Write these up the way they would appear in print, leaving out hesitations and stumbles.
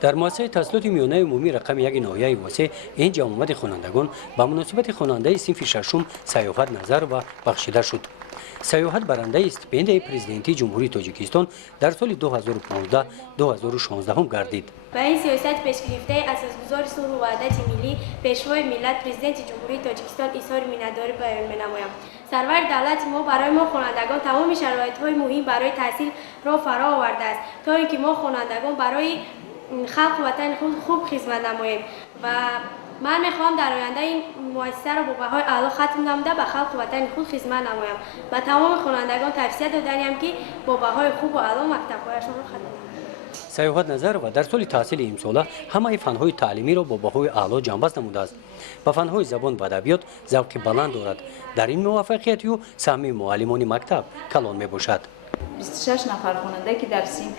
در مؤسسه تحصیلات میانه عمومی رقم 1 ناحیه واسه این جمع آمد خوانندگان به مناسبت خواننده صنف ششم سیاحت نظر و بخشیده شد. سیاحت برنده استیپندیای پرزیدنتی جمهوری تاجیکستان در سال 2015-2016 هم گردید. با این سیاست پیشگرفته اساسگزار صلح و وحدت ملی پیشوای ملت پرزیدنت جمهوری تاجیکستان اظهار میnnتداری بیان می‌نمایم. سرور دولت ما برای ما خوانندگان تمام شرایط‌های مهم برای تحصیل را فرا آورده است تا اینکه ما خوانندگان برای خلق وطن خود خوب خدمت نماییم و من میخوام در آینده این مؤسسه را با بهای اعلی ختم نموده به خلق وطن خود خدمت نمایم و تمام خوانندگان توصیه دادنیم که با بهای خوب و اعلی مکتب‌هایشان را ختم نمایند. سیاحت نظر و در سال تحصیل امساله همه فن‌های تعلیمی را با بهای اعلی جنبست نموده است. با فن‌های زبان و ادبیات ذوق بلند دارد. در این موفقیت او سهم معلمان مکتب کلان میباشد. 26 نفر خواننده که در صنف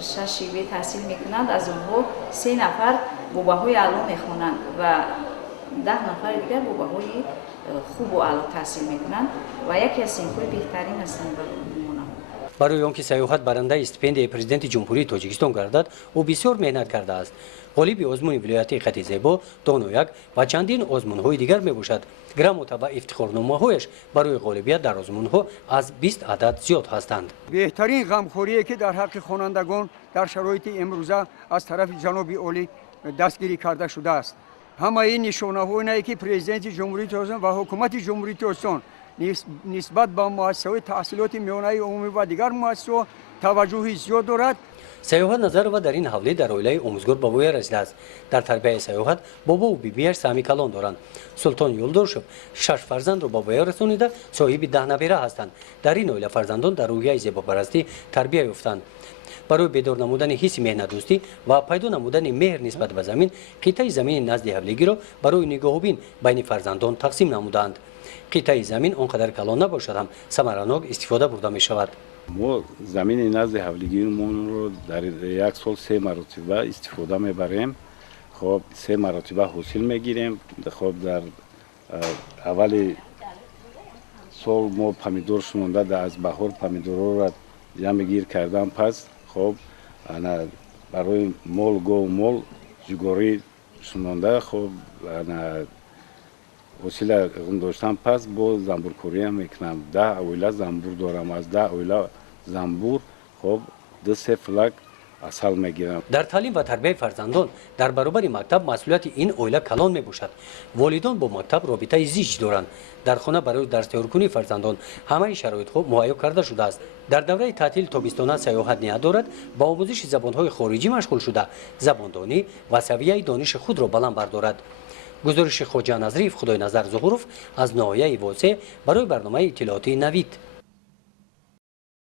6 شیوه تحصیل میکنند، از اونها 3 نفر با بهای اعلی میخوانند و 10 نفر دیگر با بهای خوب و اعلی تحصیل میکنند و یکی از صنف‌های بهترین هستند. برای آنکه سیاحت برنده استیپندیای پرزیدنت جمهوری تاجیکستان گردد او بسیار مهنت کرده است. غالب آزمون ولایتی خط زیبا، دانویک و چندین آزمون‌های دیگر میباشد. گراموت و افتخارنامه‌هایش برای غالبیت در آزمون‌ها از 20 عدد زیاد هستند. بهترین غمخوری که در حق خوانندگان در شرایط امروزه از طرف جناب عالی دستگیری کرده شده است. همه این نشانه‌هایی که پرزیدنت جمهوری تاجیکستان و حکومت جمهوری تاجیکستان نسبت به مؤسسه‌های تحصیلات میانه عمومی و دیگر مؤسسات توجهی زیاد دارد. سیاحت نظر و در این حوله در عائله آموزگار به وی رسیده است. در تربیت سیاحت بابا و بیبیش سهمی کلان دارند. سلطان یولدورشوف 6 فرزند را به وی رسانیده صاحب 10 نویره هستند. در این عائله فرزندان در روحیه زیباپرستی تربیت یافتند. برای بیدار نمودن حس مهنت دوستی و پیدا نمودن مهر نسبت به زمین، قطعه زمین نزد حولگی را برای نگاه و بین بین فرزندان تقسیم نمودند. قطعه زمین آنقدر کلان نباشد هم ثمرناک استفاده برده می شود. ما زمین نزد حولگیمون رو در یک سال 3 مرتبه استفاده میبریم. خب 3 مرتبه حاصل میگیریم. خب در اول سال ما پامیدور شمونده از بهار پامیدور را جمع گیر کردم. پس خب انا برای مول گو مول جگوری شمونده. خب انا حاصل داشتم. پس با زنبور کوری هم میکنم. 10 اویله زنبور دارم. از 10 اویله زنبور خب 2 فلک اصل میگیرم. در تعلیم و تربیت فرزندان در برابر مکتب مسئولیت این اویله کلان میباشد. والدان با مکتب رابطه زیچ دارند. در خانه برای درس تیارکنی فرزندان همه شرایط خوب مهیا کرده شده است. در دوره تعطیل تابستانه سیاحت ندارد با آموزش زبانهای خارجی مشغول شده زباندانی و سویه دانش خود را بلند بردارد. گزارش خواجه نظریف خدای نظر ظهوروف از ناحیه واسه برای برنامه اطلاعاتی نوید.